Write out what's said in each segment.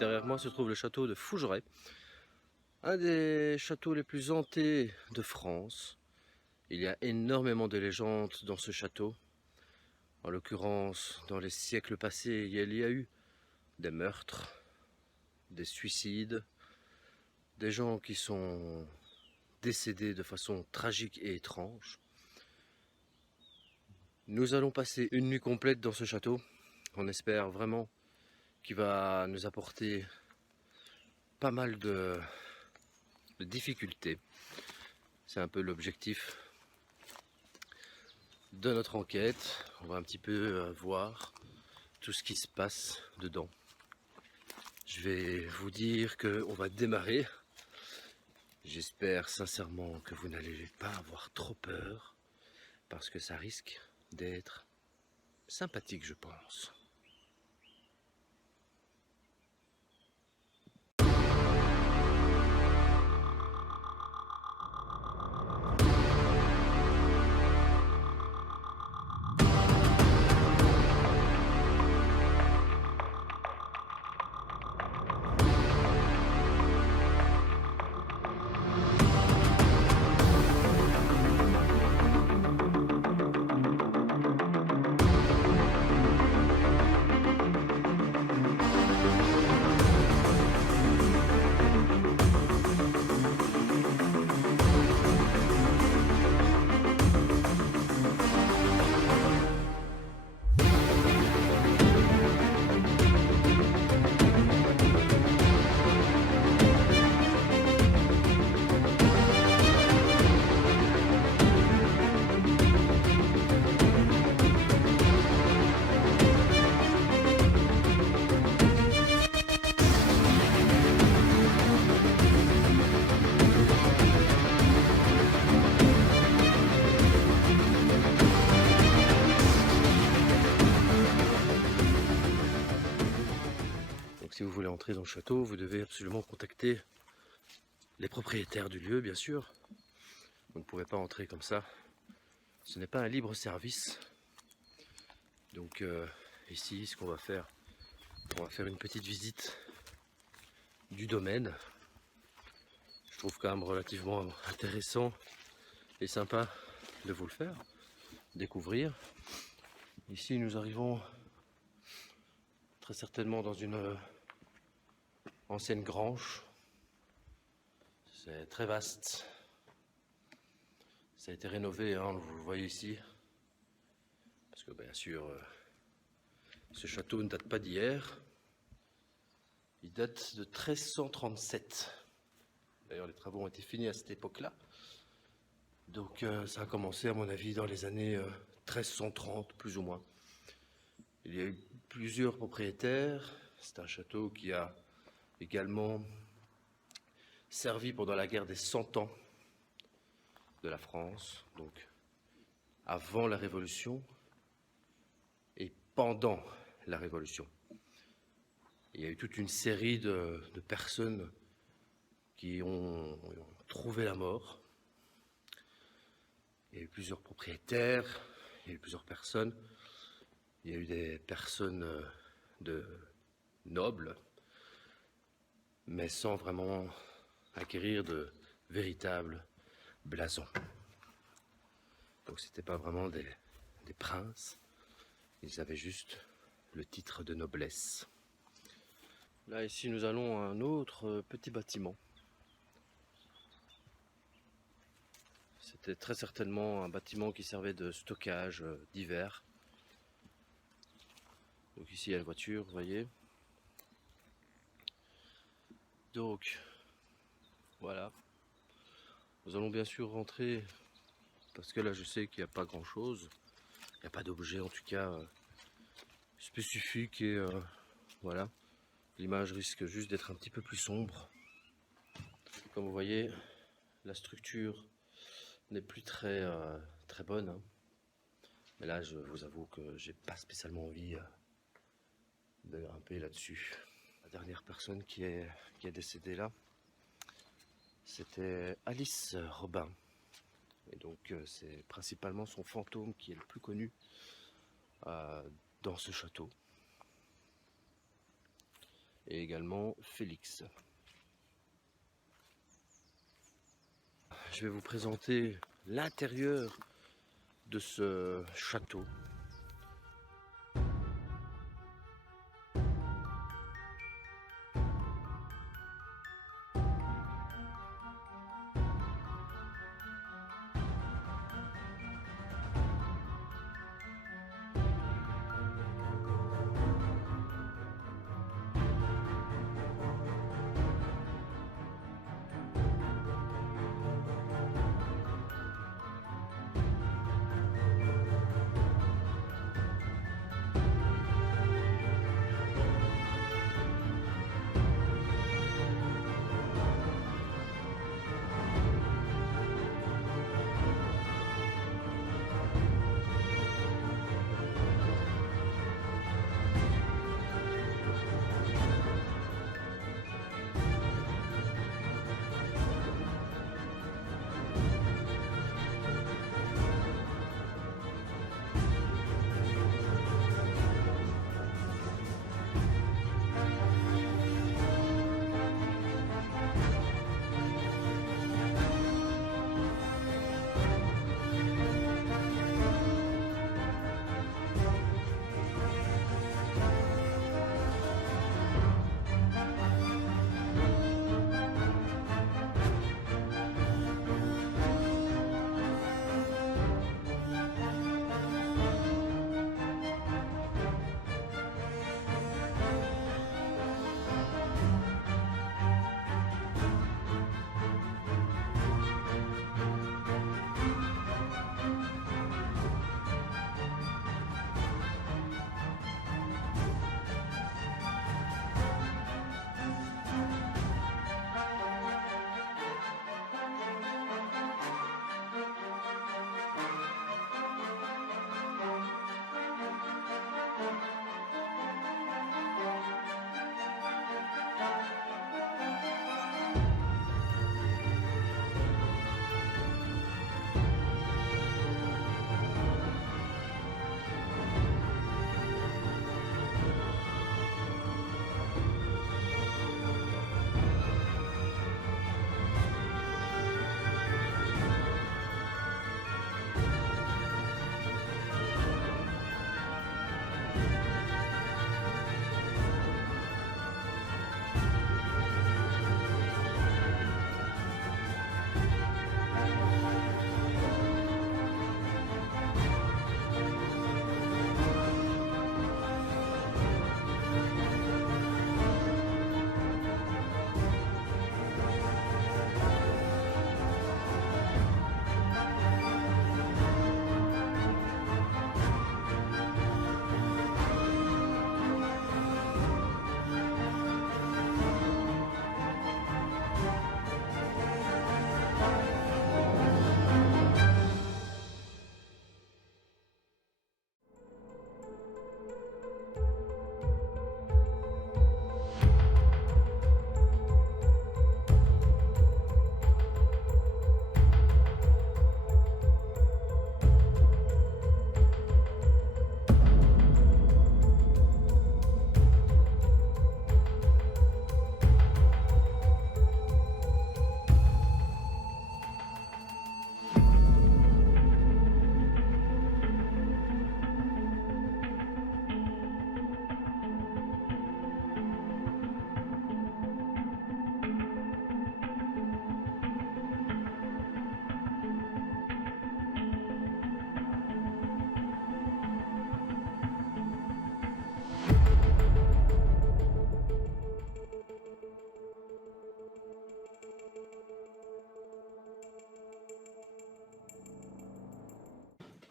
Derrière moi se trouve le château de Fougeray, un des châteaux les plus hantés de France. Il y a énormément de légendes dans ce château. En l'occurrence, dans les siècles passés, il y a eu des meurtres, des suicides, des gens qui sont décédés de façon tragique et étrange. Nous allons passer une nuit complète dans ce château. On espère vraiment qu'il va nous apporter pas mal de difficultés. C'est un peu l'objectif de notre enquête. On va un petit peu voir tout ce qui se passe dedans. Je vais vous dire qu'on va démarrer. J'espère sincèrement que vous n'allez pas avoir trop peur, parce que ça risque d'être sympathique, je pense. Si vous voulez entrer dans le château, vous devez absolument contacter les propriétaires du lieu, bien sûr. Vous ne pouvez pas entrer comme ça. Ce n'est pas un libre service. Donc ici, ce qu'on va faire, on va faire une petite visite du domaine. Je trouve quand même relativement intéressant et sympa de vous le faire découvrir. Ici, nous arrivons très certainement dans une ancienne grange. C'est très vaste. Ça a été rénové, hein, vous le voyez ici. Parce que bien sûr, ce château ne date pas d'hier. Il date de 1337. D'ailleurs, les travaux ont été finis à cette époque-là. Donc ça a commencé, à mon avis, dans les années 1330, plus ou moins. Il y a eu plusieurs propriétaires. C'est un château qui a également servi pendant la guerre des 100 ans de la France, donc avant la Révolution et pendant la Révolution. Il y a eu toute une série de personnes qui ont trouvé la mort. Il y a eu plusieurs propriétaires, il y a eu plusieurs personnes. Il y a eu des personnes de nobles, mais sans vraiment acquérir de véritables blasons. Donc c'était pas vraiment des princes, ils avaient juste le titre de noblesse. Là ici nous allons à un autre petit bâtiment. C'était très certainement un bâtiment qui servait de stockage d'hiver. Donc ici il y a une voiture, vous voyez. Donc voilà. Nous allons bien sûr rentrer, parce que là je sais qu'il n'y a pas grand chose. Il n'y a pas d'objet en tout cas spécifique et voilà. L'image risque juste d'être un petit peu plus sombre. Comme vous voyez, la structure n'est plus très bonne, hein. Mais là je vous avoue que j'ai pas spécialement envie de grimper là-dessus. La dernière personne qui est décédée là, c'était Alice Robin. Et donc c'est principalement son fantôme qui est le plus connu dans ce château. et également Félix. Je vais vous présenter l'intérieur de ce château.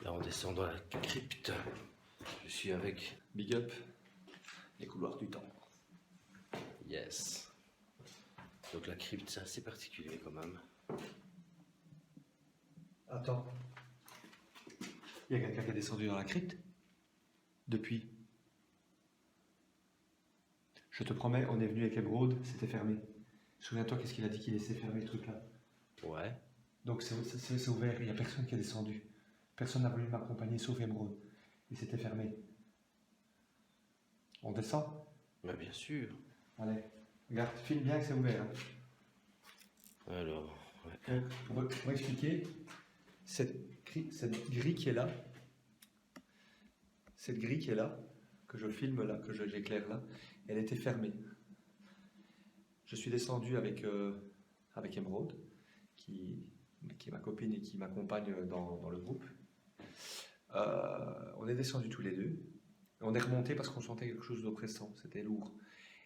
Là, on descend dans la crypte. Je suis avec Big Up, les couloirs du temps. Yes. Donc la crypte, c'est assez particulier quand même. Attends. Il y a quelqu'un qui est descendu dans la crypte? Depuis? Je te promets, on est venu avec Emeraude, c'était fermé. Souviens-toi qu'est-ce qu'il a dit qu'il laissait fermer le truc là. Ouais. Donc c'est ouvert, il n'y a personne qui est descendu. Personne n'a voulu m'accompagner sauf Emeraude. Et c'était fermé. On descend? Mais bien sûr. Allez, regarde, filme bien que c'est ouvert. Hein. Alors, ouais. Pour expliquer, cette grille qui est là, que je filme là, que j'éclaire là, elle était fermée. Je suis descendu avec Émeraude, qui est ma copine et qui m'accompagne dans le groupe. On est descendu tous les deux. On est remonté parce qu'on sentait quelque chose d'oppressant, c'était lourd.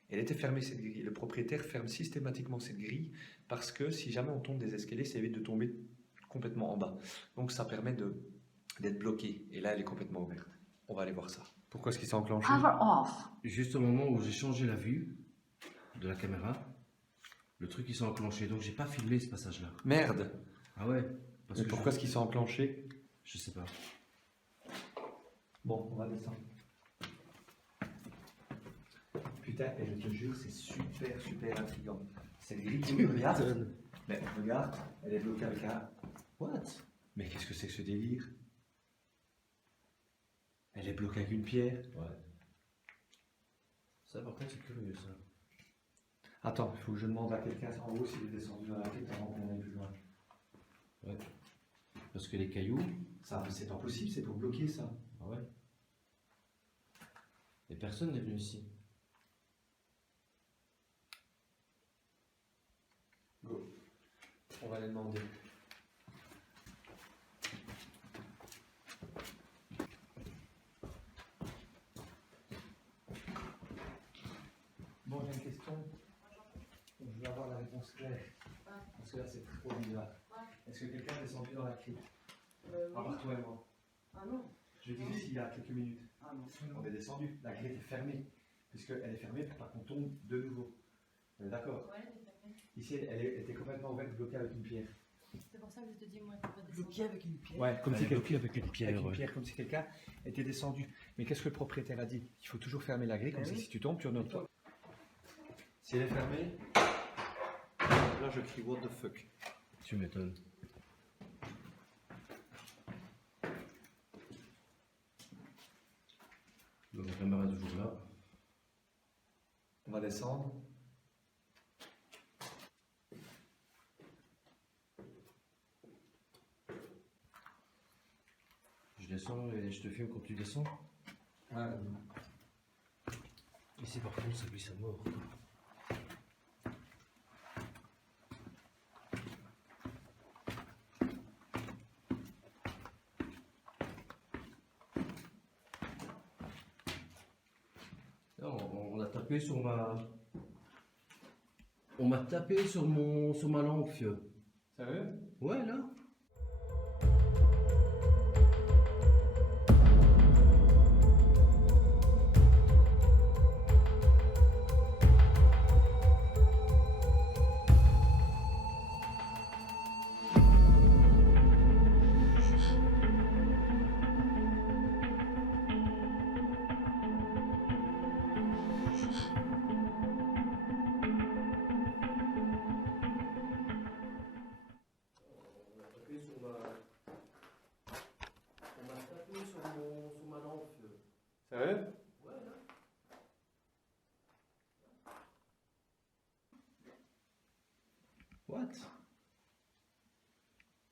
Elle était fermée cette grille. Le propriétaire ferme systématiquement cette grille parce que si jamais on tombe des escaliers, ça évite de tomber complètement en bas. Donc ça permet d'être bloqué. Et là, elle est complètement ouverte. On va aller voir ça. Pourquoi est-ce qu'il s'est enclenché? Power off. Juste au moment où j'ai changé la vue de la caméra, le truc il s'est enclenché. Donc j'ai pas filmé ce passage-là. Merde. Ah ouais. Parce Mais que pourquoi est-ce qu'il s'est enclenché? je sais pas. Bon, on va descendre. Putain, et je te jure, c'est super intriguant. C'est le grille, regarde. Mais regarde, elle est bloquée avec un... What? Mais qu'est-ce que c'est que ce délire? Elle est bloquée avec une pierre. Ouais. Ça par contre c'est curieux ça. Attends, il faut que je demande à quelqu'un en haut s'il est descendu dans la crypte avant qu'on aille plus loin. Ouais. Parce que les cailloux. Ça, c'est pas possible, c'est pour bloquer ça. Ah ouais. Et personne n'est venu ici. Go. On va les demander. Bon, j'ai une question. Je veux avoir la réponse claire. Parce que là, c'est trop bizarre. Est-ce que quelqu'un est descendu dans la crypte? À part toi et moi. Ah non. Je dis ici il y a quelques minutes. Ah non. On est descendu. La grille est fermée. Puisqu'elle est fermée pour pas qu'on tombe de nouveau. On est d'accord? Ouais, elle est fermée. Ici, elle était complètement ouverte, bloquée avec une pierre. C'est pour ça que je te dis, moi, il faut pas descendre. Bloqué avec une pierre. Ouais, comme Elle si est quelqu'un bloquée avec une pierre, avec une ouais. pierre, comme si quelqu'un était descendu. Mais qu'est-ce que le propriétaire a dit? Il faut toujours fermer la grille, comme Ben ça oui. si tu tombes, tu remontes pas. Si elle est fermée, là je crie what the fuck. Tu m'étonnes. Donc la caméra est toujours là. On va descendre. Je descends et je te filme quand tu descends. Ouais. Ici par contre ça glisse à mort. On a tapé sur ma... On m'a tapé sur ma lampe, vieux. Sérieux? Ouais, là. Sérieux? What?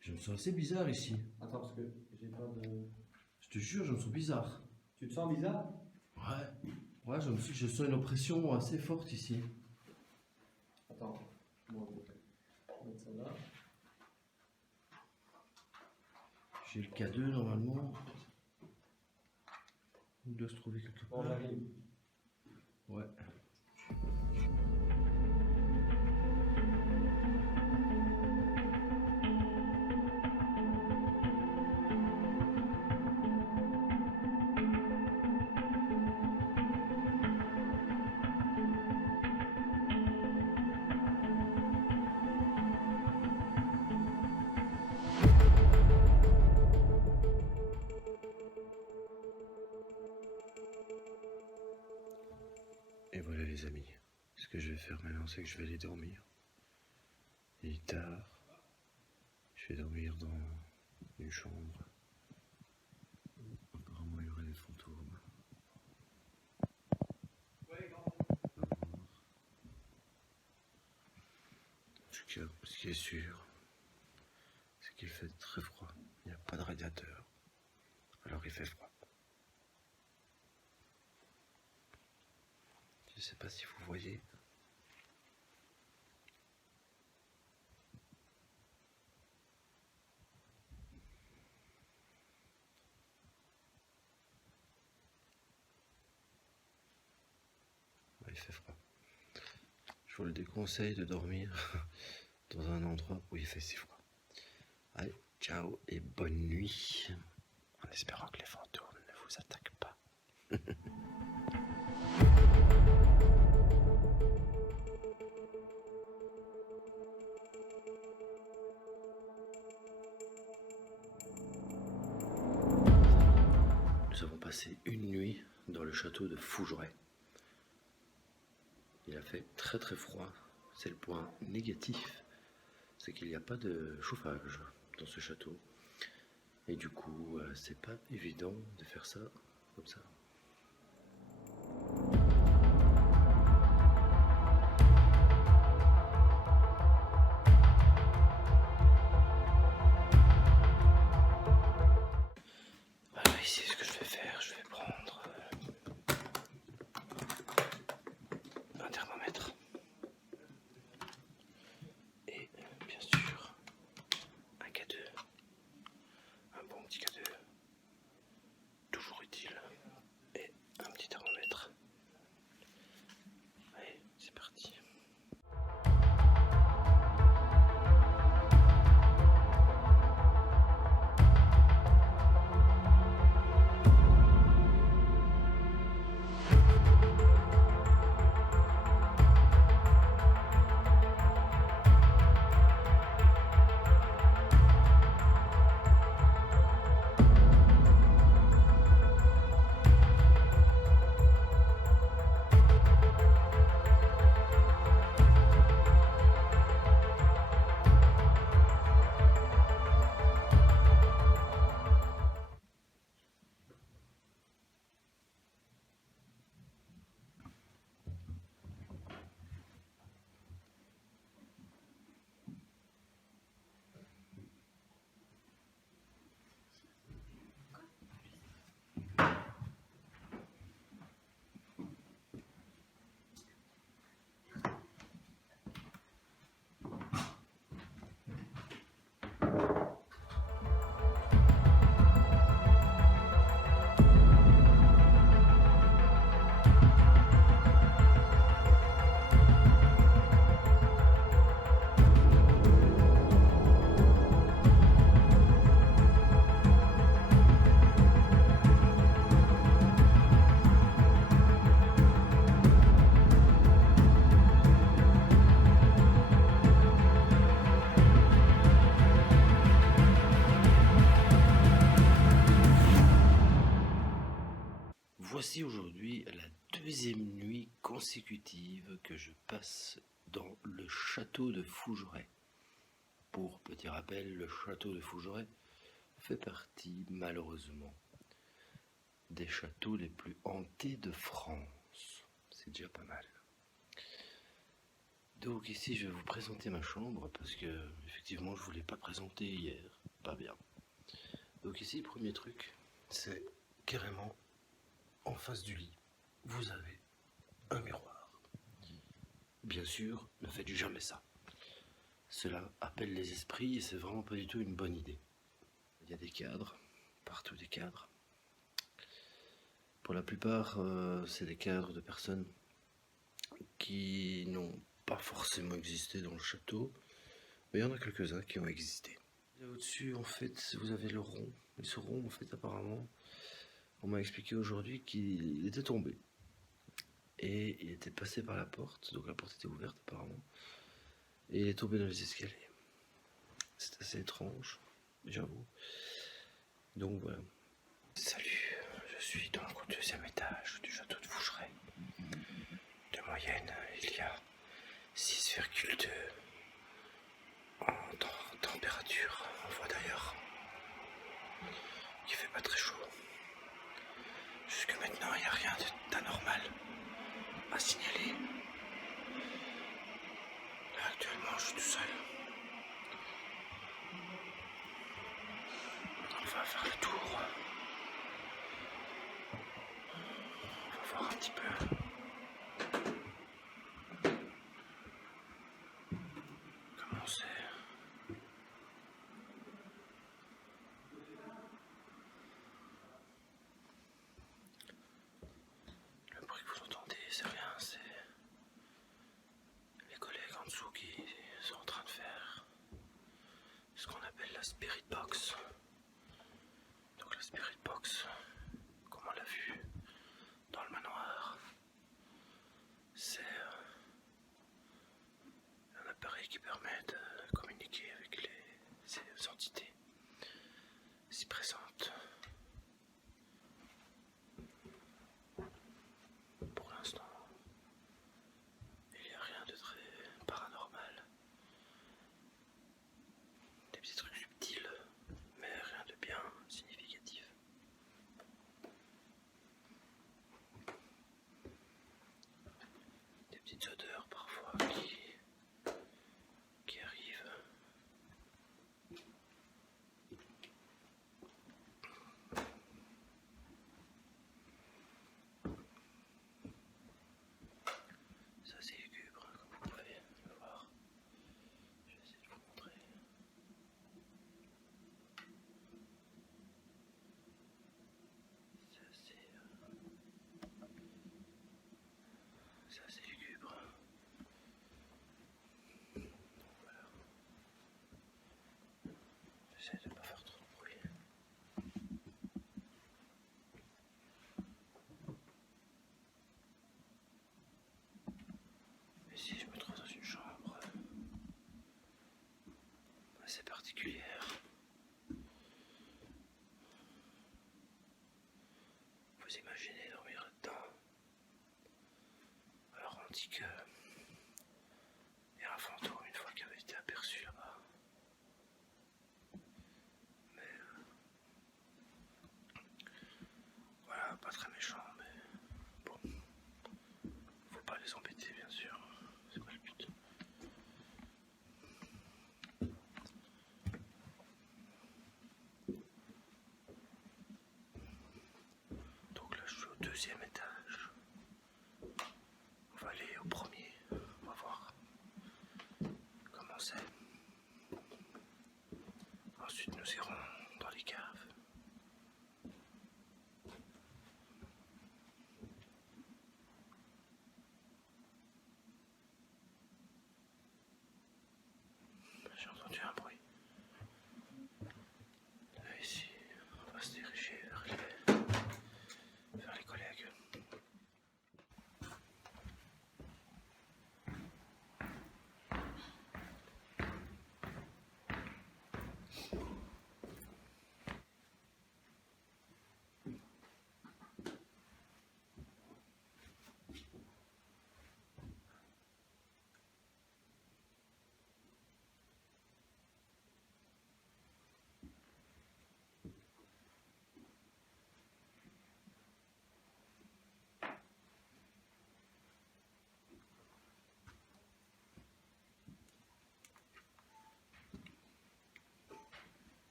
Je me sens assez bizarre ici. Attends, parce que j'ai pas de... Je te jure, je me sens bizarre. Tu te sens bizarre? Ouais. Ouais, je sens une oppression assez forte ici. Attends, moi je vais mettre ça là. J'ai le K2 normalement. Il doit se trouver quelque part. Bon, j'arrive. Ouais. Et voilà les amis, ce que je vais faire maintenant, c'est que je vais aller dormir. Il est tard. Je vais dormir dans une chambre. Apparemment, il y aurait des fantômes. Au revoir. qui est sûr, c'est qu'il fait très froid. Il n'y a pas de radiateur. Alors il fait froid. Je ne sais pas si vous voyez. Il fait froid. Je vous le déconseille de dormir dans un endroit où il fait si froid. Allez, ciao et bonne nuit. En espérant que les fantômes ne vous attaquent pas. Nous avons passé une nuit dans le château de Fougeray. Il a fait très très froid. C'est le point négatif. C'est qu'il n'y a pas de chauffage dans ce château. Et du coup, c'est pas évident de faire ça comme ça. Voilà, ici, ce que je vais faire, je vais prendre un thermomètre. Et bien sûr, un K2. Un bon petit K2. Toujours utile. Et un petit thermomètre. Allez, c'est parti. Voici aujourd'hui la deuxième nuit consécutive que je passe dans le château de Fougeray. Pour petit rappel, le château de Fougeray fait partie, malheureusement, des châteaux les plus hantés de France. C'est déjà pas mal. Donc ici, je vais vous présenter ma chambre parce que, effectivement, je ne vous l'ai pas présenté hier. Pas bien. Donc ici, premier truc, c'est carrément en face du lit, vous avez un miroir. Bien sûr, ne faites jamais ça. Cela appelle les esprits et c'est vraiment pas du tout une bonne idée. Il y a des cadres, partout des cadres. Pour la plupart, c'est des cadres de personnes qui n'ont pas forcément existé dans le château, mais il y en a quelques-uns qui ont existé. Là au-dessus, en fait, vous avez le rond. Et ce rond, en fait, apparemment, on m'a expliqué aujourd'hui qu'il était tombé. Et il était passé par la porte, donc la porte était ouverte apparemment. Et il est tombé dans les escaliers. C'est assez étrange, j'avoue. Donc voilà. Salut, je suis dans le deuxième étage du château de Fougeray. De moyenne, il y a 6,2 en température. On voit d'ailleurs qu'il fait pas très chaud. Jusque maintenant, il n'y a rien d'anormal à signaler. Là, actuellement, je suis tout seul. va faire le tour. On va voir un petit peu comment c'est. Le bruit que vous entendez, c'est rien, c'est les collègues en dessous qui sont en train de faire ce qu'on appelle la spirit box. Donc la spirit box, comme on l'a vu dans le manoir, c'est un appareil qui permet de communiquer avec ces entités si présentes. Pour l'instant, il n'y a rien de très paranormal. Des petits trucs subtils, mais rien de bien significatif. Des petites odeurs parfois qui arrivent. C'est assez lugubre, comme vous pouvez le voir. Je vais essayer de vous montrer. C'est assez lugubre. Voilà. J'essaie de ne pas faire trop de bruit. Ici, je me trouve dans une chambre assez particulière. Vous imaginez dormir là-dedans? Alors on dit que il y a un fantôme une fois qui avait été aperçu là-bas. Mais voilà, pas très méchant, mais bon, faut pas les embêter bien sûr, c'est pas le but. Donc là je suis au 2e étage. On va aller au 1er, on va voir comment c'est. Ensuite nous irons dans les caves. J'ai entendu un bruit. Là, ici, on va se diriger vers les collègues.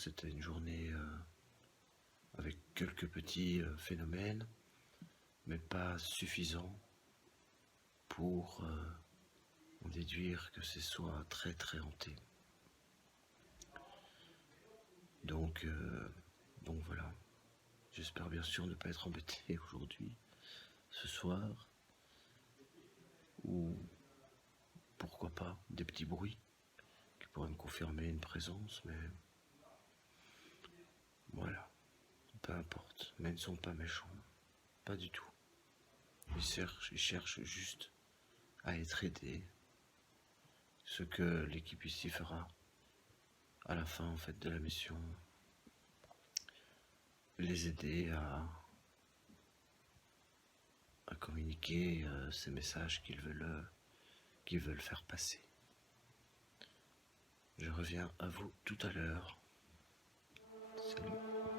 c'était une journée avec quelques petits phénomènes, mais pas suffisants pour en déduire que ce soit très très hanté. Donc voilà, j'espère bien sûr ne pas être embêté aujourd'hui, ce soir, ou pourquoi pas des petits bruits qui pourraient me confirmer une présence, mais voilà, peu importe, mais ils ne sont pas méchants, pas du tout. Ils cherchent juste à être aidés, ce que l'équipe ici fera à la fin en fait de la mission, les aider à communiquer ces messages qu'ils veulent faire passer. Je reviens à vous tout à l'heure. Salut.